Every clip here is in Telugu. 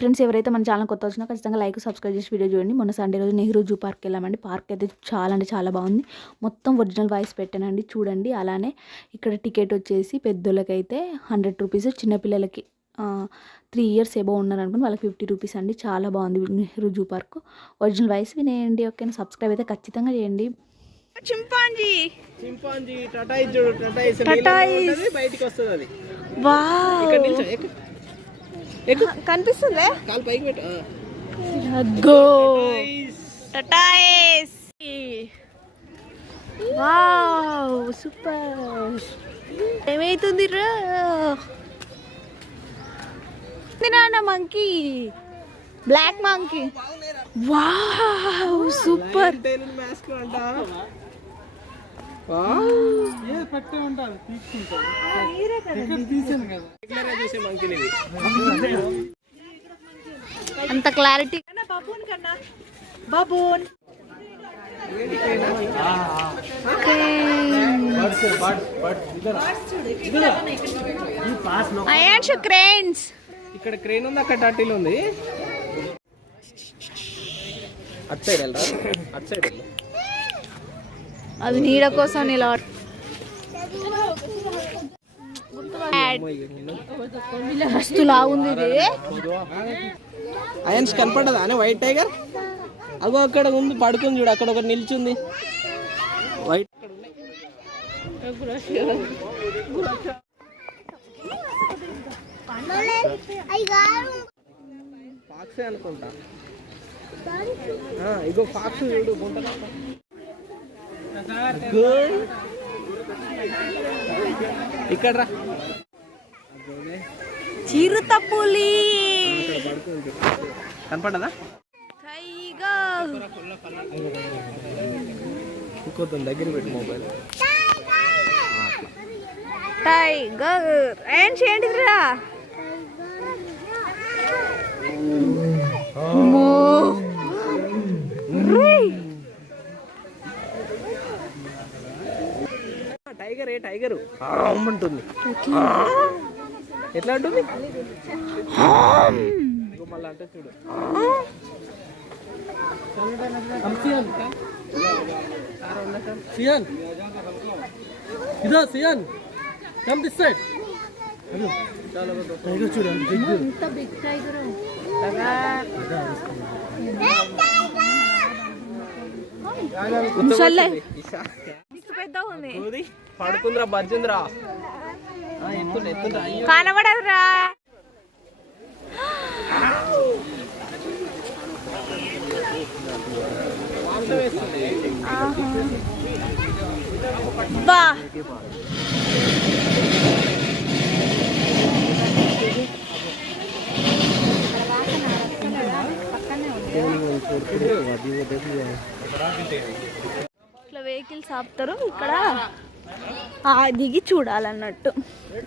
ఫ్రెండ్స్ ఎవరైతే మన ఛానల్ కొత్త వచ్చినా ఖచ్చితంగా లైక్ సబ్స్క్రైబ్ చేసి వీడియో చూడండి. మొన్న సండే రోజు నెహ్రూ జూ పార్క్కి వెళ్ళామండి. పార్క్ అయితే చాలా అంటే చాలా బాగుంది. మొత్తం ఒరిజినల్ వాయిస్ పెట్టానండి చూడండి. అలానే ఇక్కడ టికెట్ వచ్చేసి పెద్దోళ్ళకైతే 100 రూపీస్, చిన్నపిల్లలకి 3 years ఎబో ఉన్నారు అనుకుని వాళ్ళకి 50 రూపీస్ అండి. చాలా బాగుంది Nehru zoo park. Original voice వినేయండి. ఓకేనా, సబ్స్క్రైబ్ అయితే ఖచ్చితంగా చేయండి. చింపాంజీ బయటికి వస్తుంది. అది కనిపిస్తుందే. కాలు పైకి పెట్టు. టటాయిస్. Wow super. ఏమైతుంది రా monkey, black monkey. Wow super. అంత క్లారిటీ బాబూన్. క్రేన్స్. ఇక్కడ క్రేన్ ఉంది, అక్కడ టర్టిల్ ఉంది. అటు సైడ్ వెళ్ళరా, అటు సైడ్ వెళ్ళు. అది నీడ కోసం నిలబడి మస్తులా ఉంది ఇది. అయన్స్ కనపడదా అని వైట్ టైగర్? అగో అక్కడ ఉంది, పడుకుంది చూడు, అక్కడ ఒకటి నిల్చుంది వైట్. ఫాక్సే అనుకుంటా. ఇగో ఫాక్స్ చూడు, ఇక్కడ రా. చిరుతపులి కనపడదా? ఇంకొంచెం దగ్గర పెట్టి మొబైల్. టైగర్ ఏంటిదిరా? టైగర్ టైగరు అంటుంది. ఎట్లా అంటుంది? మళ్ళీ అంటే చూడు. సియాన్ ఇదా, cyan come this side. Tiger చూడండి, బిగ్ టైగర్. పడుకుందిరా, బజ్జుందిరా, కనబడదురా. బా ఇట్లా వెహికల్స్ ఆపుతారు ఇక్కడ, దిగి చూడాలన్నట్టు.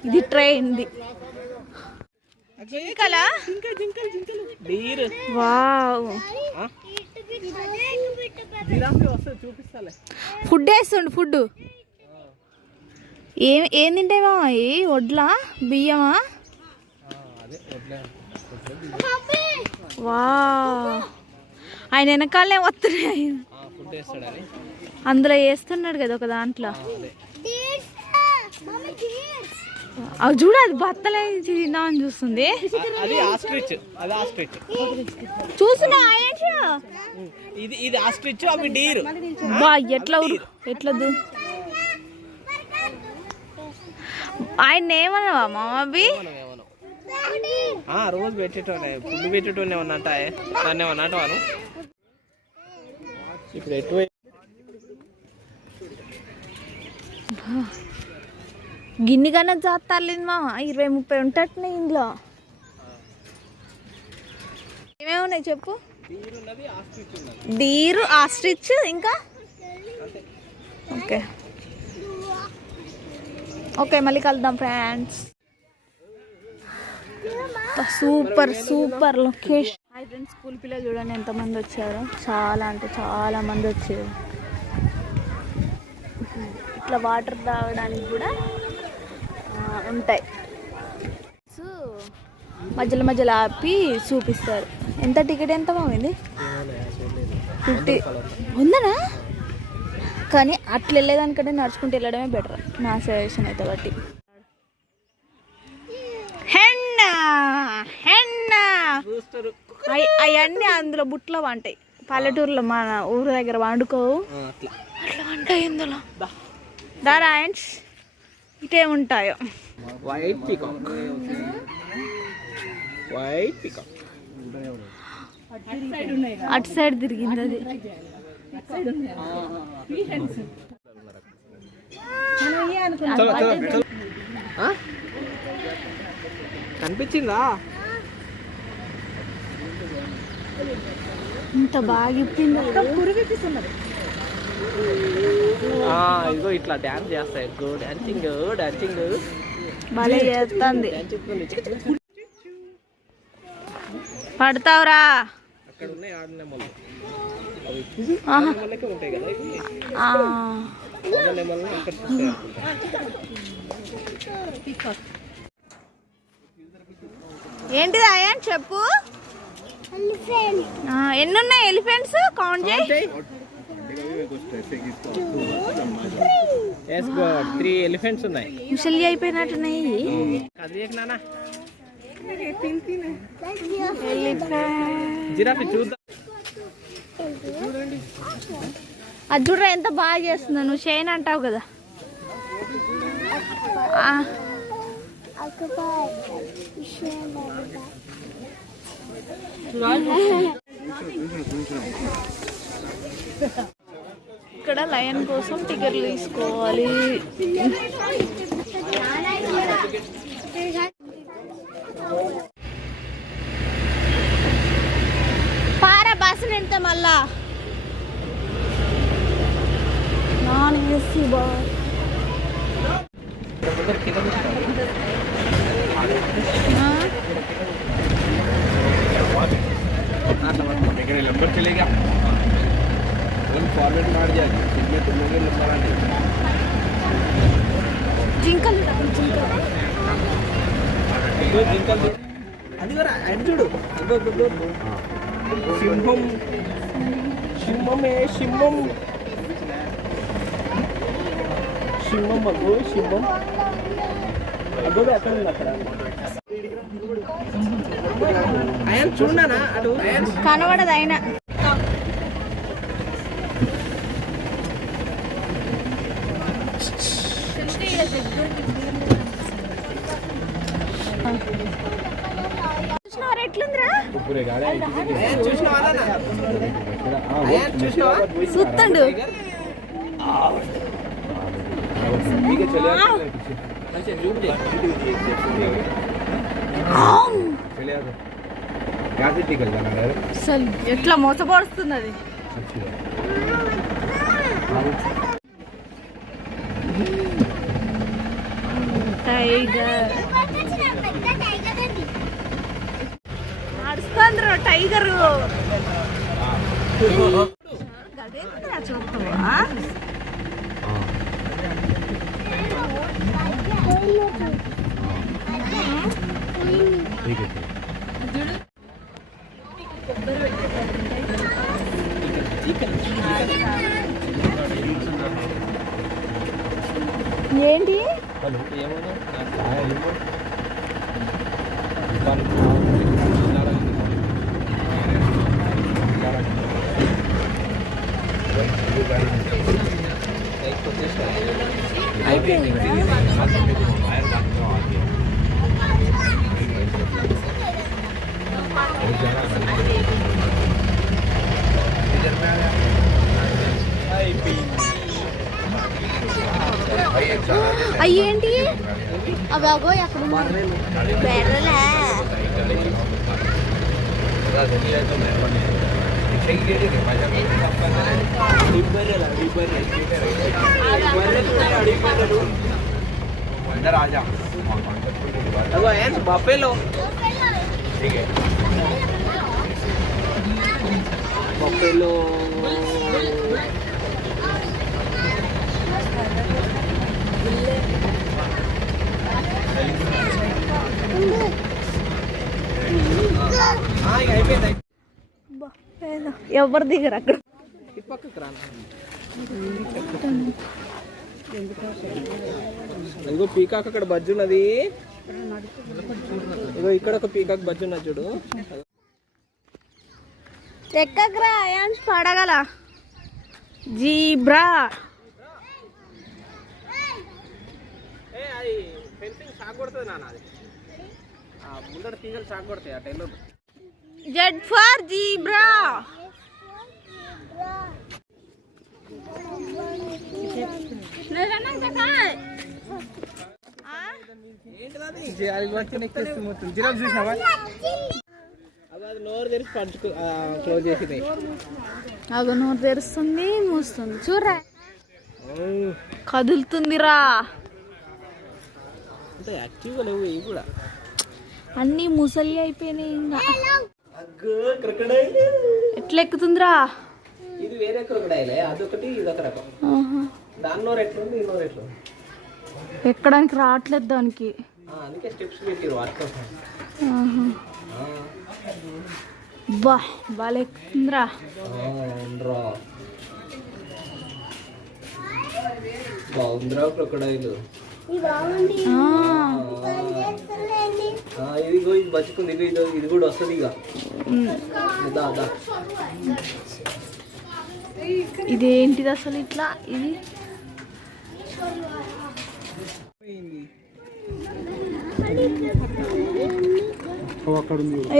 ఇది ట్రైన్ది. ఫుడ్ వేస్తుండు. ఫుడ్ ఏం తింటావా? వడ్లా, బియ్యమా? వా ఆయన వెనకాలనే వస్తున్నాయి. అందులో వేస్తున్నాడు కదా ఒక దాంట్లో. అవి చూడ, అది బత్తలే తిందామని చూస్తుంది. చూసినా బా ఎట్లదు. ఆయన ఏమన్నావా మామవి? రోజు పెట్టేటోనే, ఫుడ్ పెట్టేటోనే ఉన్నట్ట, దాన్ని ఏమన్నట్టు వాను. ఇప్పుడు ఎటు గిన్నె కన్నా చేస్తాలేదు మామ. 20-30 ఉంటట్టున్నాయి ఇంట్లో. ఏమేమి ఉన్నాయి చెప్పు? డీరు, ఆస్ట్రిచ్, ఇంకా ఓకే ఓకే మళ్ళీ కలుద్దాం friends. Super super location. Hi friends, school పిల్లలు చూడండి ఎంతమంది వచ్చారో. చాలా అంటే చాలా మంది వచ్చారు. ఇట్లా వాటర్ తాగడానికి కూడా ఉంటాయి. మధ్యలో మధ్యలో ఆపి చూపిస్తారు. ఎంత టికెట్ ఎంత బాగుంది? 50 ఉందనా? కానీ అట్లా వెళ్ళేదానికంటే నడుచుకుంటూ వెళ్ళడమే బెటర్ నా సజెషన్ అయితే. బట్టి అవన్నీ అందులో బుట్లో వంటాయి. పల్లెటూరులో మన ఊరు దగ్గర వండుకోవు, అట్లా వంటాయి ఇందులో. దారా అండ్స్ ఇటేముంటాయో. వైట్ పీకాక్, వైట్ పీకాక్ అటు సైడ్ తిరిగింది అది. కనిపించిందా? ఇంత బాగా ఇప్పింది. ఇదిగో ఇట్లా డ్యాన్స్ చేస్తాయి. డాన్సింగ్ డాన్సింగ్ భలే చేస్తుంది. పడతావురా? అక్కడ ఉన్నాయి ఆడనేమలు. ఉంటాయి కదా ఏంటిది అయ్యా చెప్పు. ఎన్ని ఉన్నాయి ఎలిఫెంట్స్? కౌంట్ చేయి. 3 ఎలిఫెంట్స్ ఉన్నాయి. ముసలి అయిపోయినట్టున్నాయి. జిరాఫీ చూద్దాం. అది చూడరా ఎంత బాగా చేస్తుందా. నువ్వు చేయను అంటావు కదా. ఇక్కడ లయన్ కోసం టికెట్లు తీసుకోవాలి. పారా బస్సు నింటే మళ్ళా నాన్ ఏసీ బాస్. नंबर चलेगा फॉर्मेट मार दिया इसमें तुम लोग नंबर आने जिंकल जिंकल అది కూడా అది చూడు. సింహం సింహమే సింహం సింహం అగో సింహం అగో అక్కడ ఉంది. అక్కడ ఆయన చూడనా అటు కనబడదు అయినా. ఎట్లుందిరా? చూస్తాడు. అసలు ఎట్లా మోసపడుతున్నది. Tiger నడుస్తుందిరా tiger. చూస్తావా? ఏంటి అయ్యేంటి అవి? అగో ఎక్కడ బెర్రలే. బఫెలో బఫెలో అయిపోయింది. ఎవరు దిగరు అక్కడ. ఇటు పక్కకు రా. ఇదిగో పీకాక్ అక్కడ బజ్జు ఉన్నది. ఇదిగో ఇక్కడ ఒక పీకాక్ బజ్జు ఉన్నది చూడు. ఎక్కగ్రా యాంష్ పడగల జీబ్రా. అది ఫెన్సింగ్ షాక్ కొడుతుంది నాన్న. అది ముందర తీగలు షాక్ కొడతాయి ఆ టైంలో. Z for zebra. అది నోరు తెరిచి పడుచుకు క్లోజ్ చేసింది. అగో నోరు తెరుస్తుంది మూస్తుంది చూడరా. కదులుతుందిరా. అంటే యాక్టివ్గా లేవు ఇవి కూడా. అన్నీ ముసలి అయిపోయినాయి. ఇంకా క్రొకడైల్ ఎట్లా ఎక్కుతుందిరా. ఇది వేరే క్రొకడైలే. అదొకటి ఇదొక రకం. దాని నోరు ఎట్లుంది, ఈ నోరు ఎట్లుంది ఎక్కడానికి రావట్లేదు దానికి. అందుకే స్టెప్స్ పెట్టిరు వాటితో. బా బాగా ఎక్కుతుందిరా. బాగుందిరా క్రొకడైల్. ఇదిగో ఇది బతుకుంది. ఇది కూడా వస్తుంది. ఇక ఇదేంటిది అసలు ఇట్లా. ఇది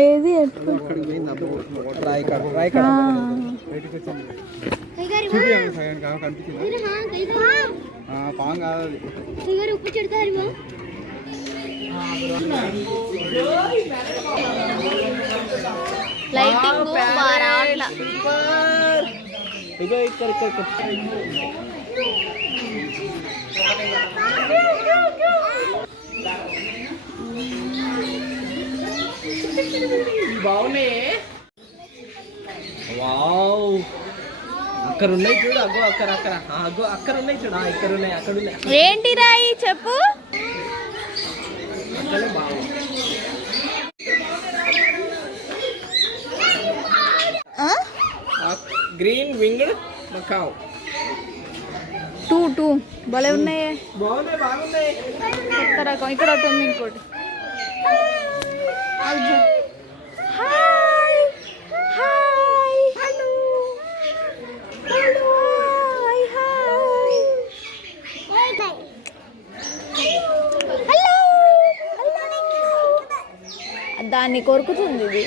ఏది లైటింగ్ ఇగో ఇక్కడ బాగున్నాయి. వావ్ అక్కడ ఉన్నాయి చూడు. అగ్గో అక్కడ అగ్గో అక్కడ ఉన్నాయి చూడు. ఇక్కడ ఉన్నాయి, అక్కడ ఉన్నాయి. ఏంటి రాయి చెప్పు. అక్కడే బాగుంది. Green winged Macau. టూ భలే ఉన్నాయి. బాగున్నాయి. కొత్త రకం. ఇక్కడ ఒకటి ఉంది ఇంకోటి. దాన్ని కొరుకుతుంది ఇది.